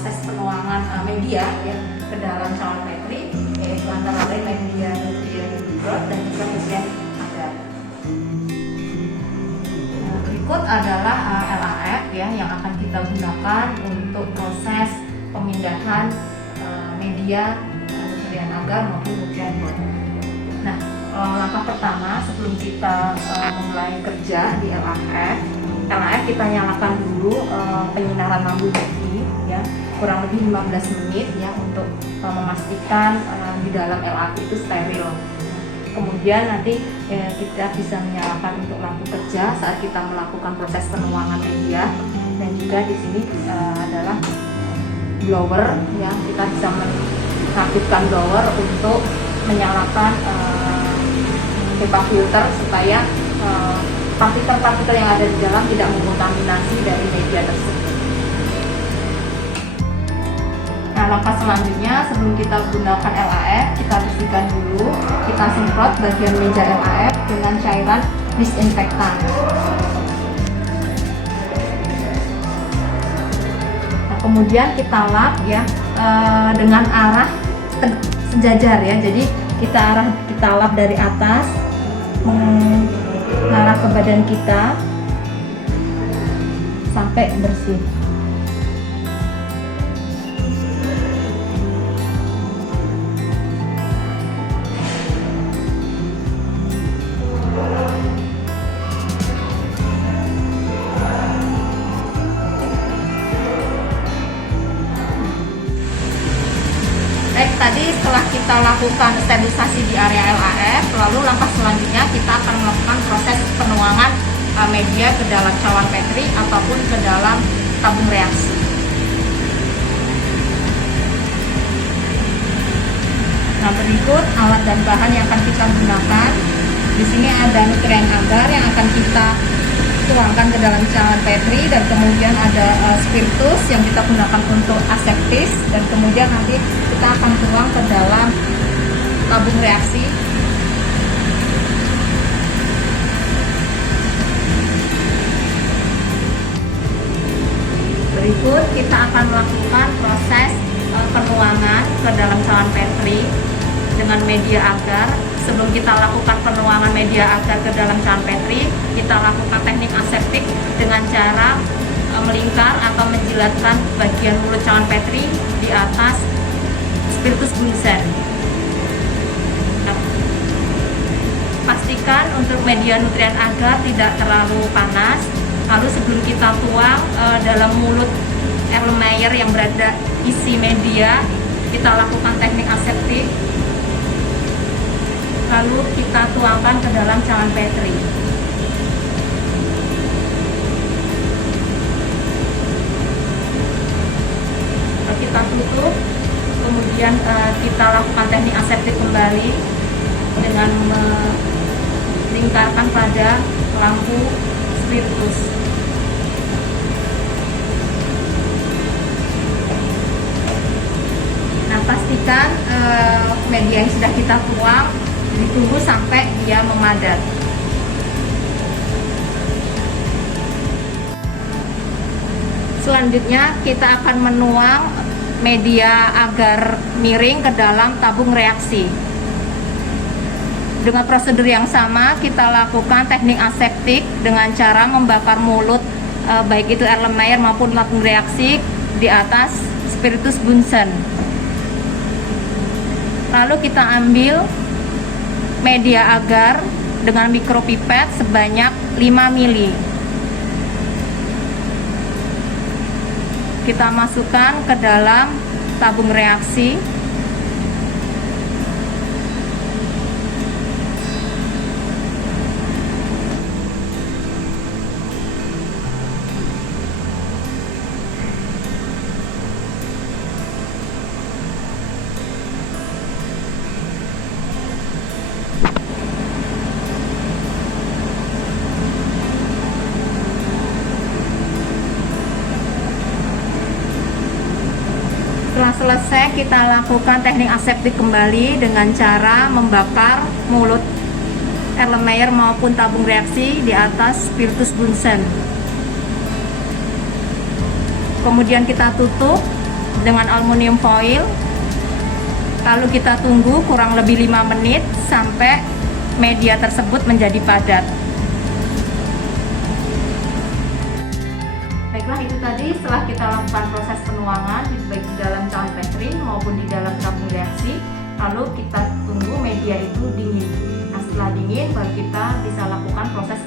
proses penuangan media ya ke dalam cawan Petri, yaitu antara lain media nutrien hidrot dan juga nutrien agar. Berikut adalah LAF ya yang akan kita gunakan untuk proses pemindahan media nutrien agar maupun nutrien hidrot. Nah, langkah pertama sebelum kita mulai kerja di LAF kita nyalakan dulu penyinaran lampu UV ya kurang lebih 15 menit ya untuk memastikan di dalam LAF itu steril. Kemudian nanti kita bisa menyalakan untuk lampu kerja saat kita melakukan proses penuangan media, dan juga di sini adalah blower ya, kita bisa mengaktifkan blower untuk menyalakan HEPA filter supaya partikel-partikel yang ada di dalam tidak mengkontaminasi dari media tersebut. Nah, langkah selanjutnya sebelum kita gunakan LAF, kita bersihkan dulu, kita semprot bagian meja LAF dengan cairan disinfektan. Nah, kemudian kita lap ya dengan arah sejajar ya. Jadi kita lap dari atas mengarah ke badan kita sampai bersih. Tadi setelah kita lakukan sterilisasi di area LAF, lalu langkah selanjutnya kita akan melakukan proses penuangan media ke dalam cawan Petri ataupun ke dalam tabung reaksi. Nah, berikut alat dan bahan yang akan kita gunakan. Di sini ada nutrien agar yang akan kita tuangkan ke dalam cawan Petri, dan kemudian ada spiritus yang kita gunakan untuk aseptis, dan kemudian nanti kita akan tuang ke dalam tabung reaksi. Berikut kita akan melakukan proses penuangan ke dalam cawan Petri dengan media agar. Sebelum kita lakukan penuangan media agar ke dalam cawan Petri, kita lakukan teknik aseptik dengan cara melingkar atau menjilatkan bagian mulut cawan Petri di atas spiritus bunsen. Nah, pastikan untuk media nutrien agar tidak terlalu panas. Lalu sebelum kita tuang dalam mulut Erlenmeyer yang berada isi media, kita lakukan teknik aseptik. Lalu kita tuangkan ke dalam cawan Petri. Kita tutup, kemudian kita lakukan teknik aseptik kembali dengan melingkarkan pada lampu spiritus. Nah, pastikan media yang sudah kita tuang ditunggu sampai dia memadat. Selanjutnya kita akan menuang media agar miring ke dalam tabung reaksi. Dengan prosedur yang sama, kita lakukan teknik aseptik dengan cara membakar mulut baik itu Erlenmeyer maupun tabung reaksi di atas spiritus bunsen. Lalu kita ambil media agar dengan mikropipet sebanyak 5 mili. Kita masukkan ke dalam tabung reaksi. Setelah selesai, kita lakukan teknik aseptik kembali dengan cara membakar mulut Erlenmeyer maupun tabung reaksi di atas spiritus bunsen. Kemudian kita tutup dengan aluminium foil. Lalu kita tunggu kurang lebih 5 menit sampai media tersebut menjadi padat. Baiklah, itu tadi setelah kita lakukan proses penuangan baik di dalam calon patering maupun di dalam tabung reaksi. Lalu kita tunggu media itu dingin. Nah, setelah dingin baru kita bisa lakukan proses